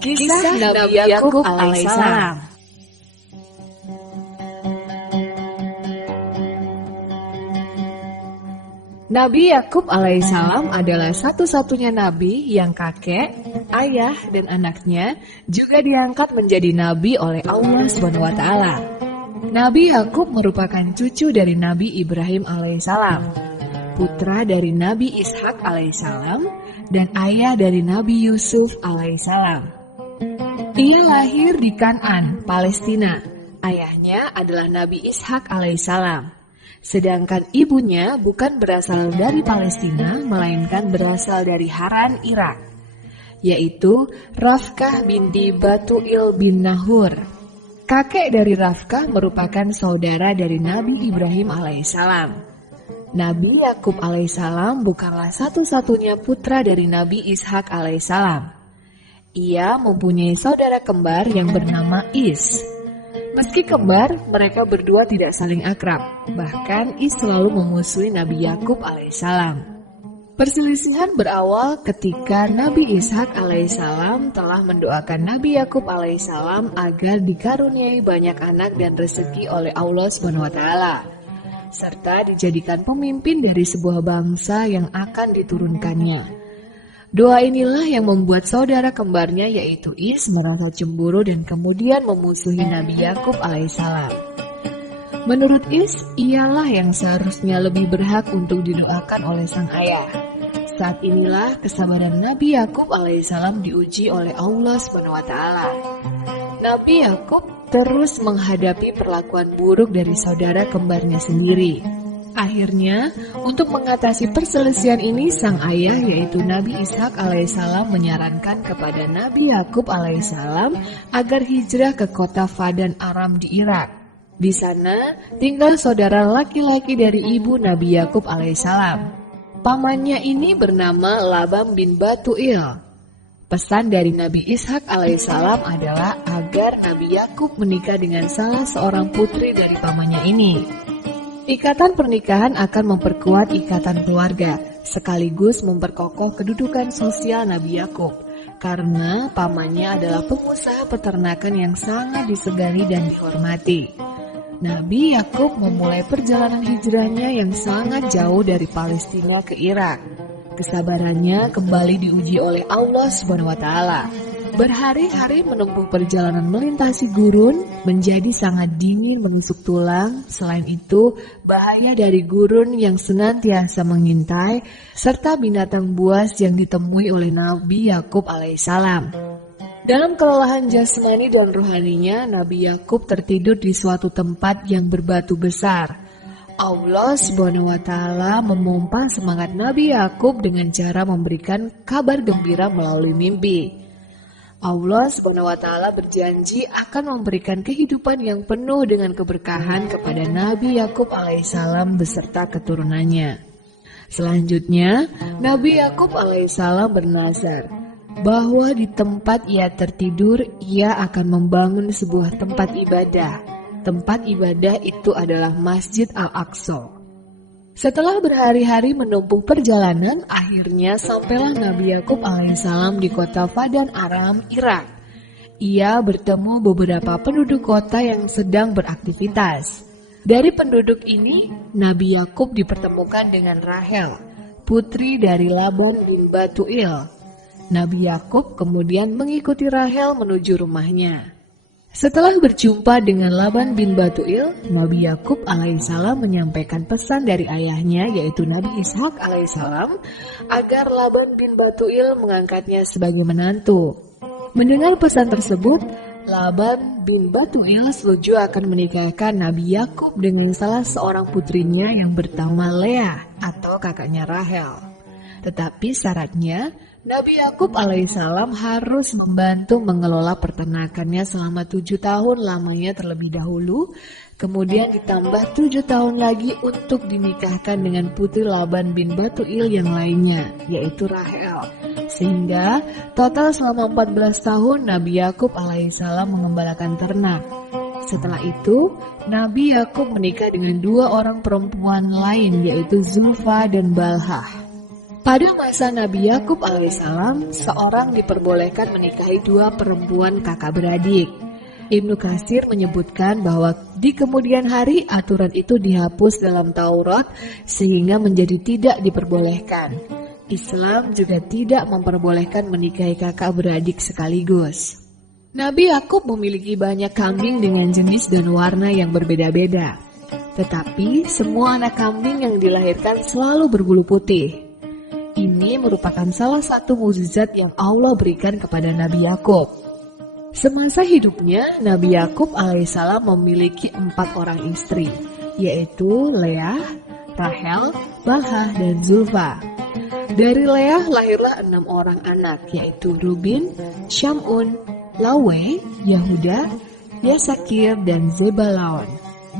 Kisah Nabi Yakub alaihissalam. Nabi Yakub alaihissalam adalah satu-satunya nabi yang kakek, ayah, dan anaknya juga diangkat menjadi nabi oleh Allah SWT. Nabi Yakub merupakan cucu dari Nabi Ibrahim alaihissalam, putra dari Nabi Ishak alaihissalam, dan ayah dari Nabi Yusuf alaihissalam. Ia lahir di Kan'an, Palestina. Ayahnya adalah Nabi Ishak alaihissalam. Sedangkan ibunya bukan berasal dari Palestina, melainkan berasal dari Haran, Irak, yaitu Rafkah binti Batuil bin Nahur. Kakek dari Rafkah merupakan saudara dari Nabi Ibrahim alaihissalam. Nabi Yakub alaihissalam bukanlah satu-satunya putra dari Nabi Ishak alaihissalam. Ia mempunyai saudara kembar yang bernama Is. Meski kembar, mereka berdua tidak saling akrab. Bahkan Is selalu memusuhi Nabi Yakub alaihissalam. Perselisihan berawal ketika Nabi Ishak alaihissalam telah mendoakan Nabi Yakub alaihissalam agar dikaruniai banyak anak dan rezeki oleh Allah SWT, serta dijadikan pemimpin dari sebuah bangsa yang akan diturunkannya. Doa inilah yang membuat saudara kembarnya yaitu Is merasa cemburu dan kemudian memusuhi Nabi Yakub alaihissalam. Menurut Is, ialah yang seharusnya lebih berhak untuk didoakan oleh sang ayah. Saat inilah kesabaran Nabi Yakub alaihissalam diuji oleh Allah SWT. Nabi Yakub terus menghadapi perlakuan buruk dari saudara kembarnya sendiri. Akhirnya, untuk mengatasi perselisihan ini, sang ayah yaitu Nabi Ishak alaihissalam menyarankan kepada Nabi Yakub alaihissalam agar hijrah ke kota Fadan Aram di Irak. Di sana tinggal saudara laki-laki dari ibu Nabi Yakub alaihissalam. Pamannya ini bernama Laban bin Batuil. Pesan dari Nabi Ishak alaihissalam adalah agar Nabi Yakub menikah dengan salah seorang putri dari pamannya ini. Ikatan pernikahan akan memperkuat ikatan keluarga, sekaligus memperkokoh kedudukan sosial Nabi Yakub, karena pamannya adalah pengusaha peternakan yang sangat disegani dan dihormati. Nabi Yakub memulai perjalanan hijrahnya yang sangat jauh dari Palestina ke Irak. Kesabarannya kembali diuji oleh Allah SWT. Berhari-hari menempuh perjalanan melintasi gurun menjadi sangat dingin menusuk tulang. Selain itu, bahaya dari gurun yang senantiasa mengintai, serta binatang buas yang ditemui oleh Nabi Yakub alaihissalam. Dalam kelelahan jasmani dan rohaninya, Nabi Yakub tertidur di suatu tempat yang berbatu besar. Allah SWT memompa semangat Nabi Yakub dengan cara memberikan kabar gembira melalui mimpi. Allah SWT berjanji akan memberikan kehidupan yang penuh dengan keberkahan kepada Nabi Yakub alaihissalam beserta keturunannya. Selanjutnya, Nabi Yakub alaihissalam bernazar bahwa di tempat ia tertidur, ia akan membangun sebuah tempat ibadah. Tempat ibadah itu adalah Masjid Al-Aqsa. Setelah berhari-hari menempuh perjalanan, akhirnya sampailah Nabi Yakub alaihissalam di kota Fadan Aram, Irak. Ia bertemu beberapa penduduk kota yang sedang beraktivitas. Dari penduduk ini, Nabi Yakub dipertemukan dengan Rahel, putri dari Laban bin Batuil. Nabi Yakub kemudian mengikuti Rahel menuju rumahnya. Setelah berjumpa dengan Laban bin Batuil, Nabi Yakub alaihissalam menyampaikan pesan dari ayahnya yaitu Nabi Ishak alaihissalam agar Laban bin Batuil mengangkatnya sebagai menantu. Mendengar pesan tersebut, Laban bin Batuil setuju akan menikahkan Nabi Yakub dengan salah seorang putrinya yang bernama Leah atau kakaknya Rahel. Tetapi syaratnya, Nabi Yakub alaihissalam harus membantu mengelola peternakannya selama 7 tahun lamanya terlebih dahulu, kemudian ditambah 7 tahun lagi untuk dinikahkan dengan putri Laban bin Batuil yang lainnya, yaitu Rahel. Sehingga total selama 14 tahun Nabi Yakub alaihissalam mengembalakan ternak. Setelah itu, Nabi Yakub menikah dengan 2 orang perempuan lain, yaitu Zulfa dan Balhah. Pada masa Nabi Yakub alaihissalam, seorang diperbolehkan menikahi dua perempuan kakak beradik. Ibnu Katsir menyebutkan bahwa di kemudian hari aturan itu dihapus dalam Taurat sehingga menjadi tidak diperbolehkan. Islam juga tidak memperbolehkan menikahi kakak beradik sekaligus. Nabi Yakub memiliki banyak kambing dengan jenis dan warna yang berbeda-beda. Tetapi semua anak kambing yang dilahirkan selalu berbulu putih. Ini merupakan salah satu mukjizat yang Allah berikan kepada Nabi Yakub. Semasa hidupnya, Nabi Yakub alaihissalam memiliki 4 orang istri, yaitu Leah, Rahel, Balha, dan Zulfa. Dari Leah lahirlah 6 orang anak, yaitu Rubin, Syamun, Lawe, Yahuda, Yasakir, dan Zebalaon.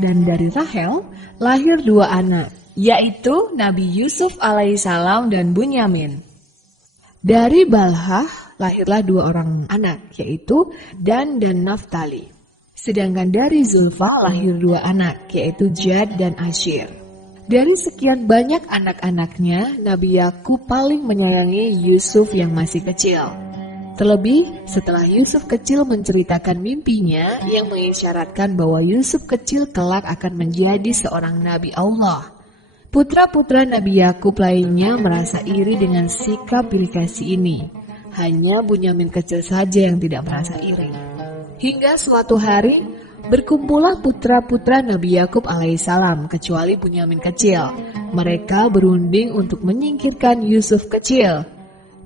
Dan dari Rahel lahir 2 anak, yaitu Nabi Yusuf alaihissalam dan Bunyamin. Dari Balha lahirlah 2 orang anak, yaitu Dan dan Naftali. Sedangkan dari Zulfa lahir 2 anak, yaitu Jad dan Asyir. Dari sekian banyak anak-anaknya, Nabi Yakub paling menyayangi Yusuf yang masih kecil. Terlebih setelah Yusuf kecil menceritakan mimpinya yang mengisyaratkan bahwa Yusuf kecil kelak akan menjadi seorang Nabi Allah. Putra-putra Nabi Yakub lainnya merasa iri dengan sikap pilih kasih ini. Hanya Bunyamin kecil saja yang tidak merasa iri. Hingga suatu hari, berkumpullah putra-putra Nabi Yakub alaihissalam kecuali Bunyamin kecil. Mereka berunding untuk menyingkirkan Yusuf kecil.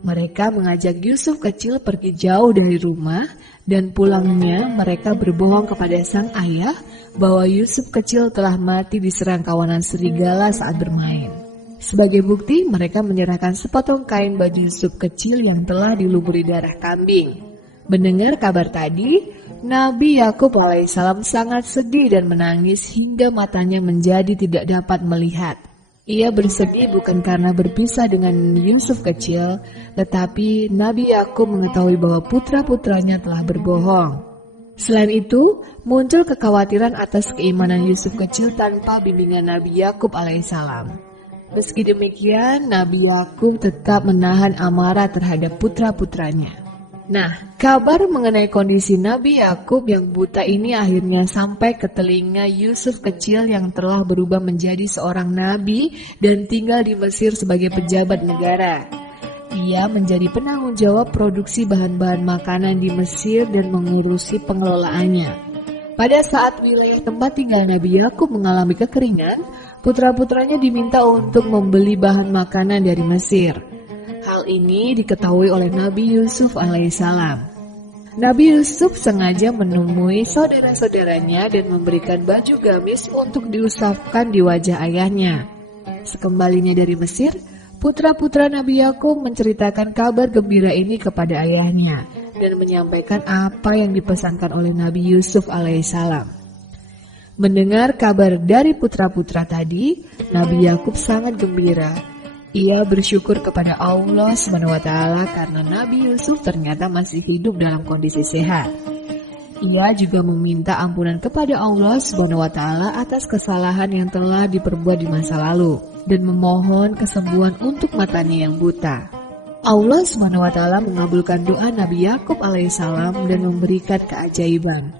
Mereka mengajak Yusuf kecil pergi jauh dari rumah, dan pulangnya mereka berbohong kepada sang ayah bahwa Yusuf kecil telah mati diserang kawanan serigala saat bermain. Sebagai bukti, mereka menyerahkan sepotong kain baju Yusuf kecil yang telah dilumuri darah kambing. Mendengar kabar tadi, Nabi Yakub alaihissalam sangat sedih dan menangis hingga matanya menjadi tidak dapat melihat. Ia bersedih bukan karena berpisah dengan Yusuf kecil, tetapi Nabi Yakub mengetahui bahwa putra-putranya telah berbohong. Selain itu, muncul kekhawatiran atas keimanan Yusuf kecil tanpa bimbingan Nabi Yakub alaihissalam. Meski demikian, Nabi Yakub tetap menahan amarah terhadap putra-putranya. Nah, kabar mengenai kondisi Nabi Yakub yang buta ini akhirnya sampai ke telinga Yusuf kecil yang telah berubah menjadi seorang nabi dan tinggal di Mesir sebagai pejabat negara. Ia menjadi penanggung jawab produksi bahan-bahan makanan di Mesir dan mengurusi pengelolaannya. Pada saat wilayah tempat tinggal Nabi Yakub mengalami kekeringan, putra-putranya diminta untuk membeli bahan makanan dari Mesir. Hal ini diketahui oleh Nabi Yusuf alaihissalam. Nabi Yusuf sengaja menemui saudara-saudaranya dan memberikan baju gamis untuk diusapkan di wajah ayahnya. Sekembalinya dari Mesir, putra-putra Nabi Yakub menceritakan kabar gembira ini kepada ayahnya dan menyampaikan apa yang dipesankan oleh Nabi Yusuf alaihissalam. Mendengar kabar dari putra-putra tadi, Nabi Yakub sangat gembira. Ia bersyukur kepada Allah SWT karena Nabi Yusuf ternyata masih hidup dalam kondisi sehat. Ia juga meminta ampunan kepada Allah SWT atas kesalahan yang telah diperbuat di masa lalu dan memohon kesembuhan untuk matanya yang buta. Allah SWT mengabulkan doa Nabi Yakub alaihissalam dan memberikan keajaiban.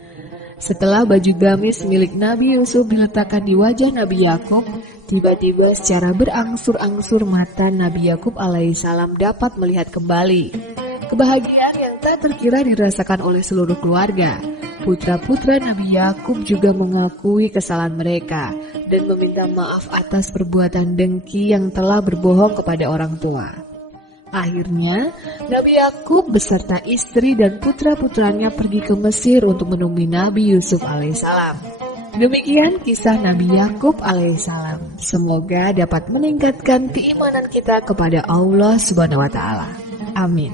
Setelah baju gamis milik Nabi Yusuf diletakkan di wajah Nabi Yakub, tiba-tiba secara berangsur-angsur mata Nabi Yakub alaihissalam dapat melihat kembali. Kebahagiaan yang tak terkira dirasakan oleh seluruh keluarga. Putra-putra Nabi Yakub juga mengakui kesalahan mereka dan meminta maaf atas perbuatan dengki yang telah berbohong kepada orang tua. Akhirnya, Nabi Yakub beserta istri dan putra-putranya pergi ke Mesir untuk menemui Nabi Yusuf alaihissalam. Demikian kisah Nabi Yakub alaihissalam. Semoga dapat meningkatkan keimanan kita kepada Allah Subhanahu wa taala. Amin.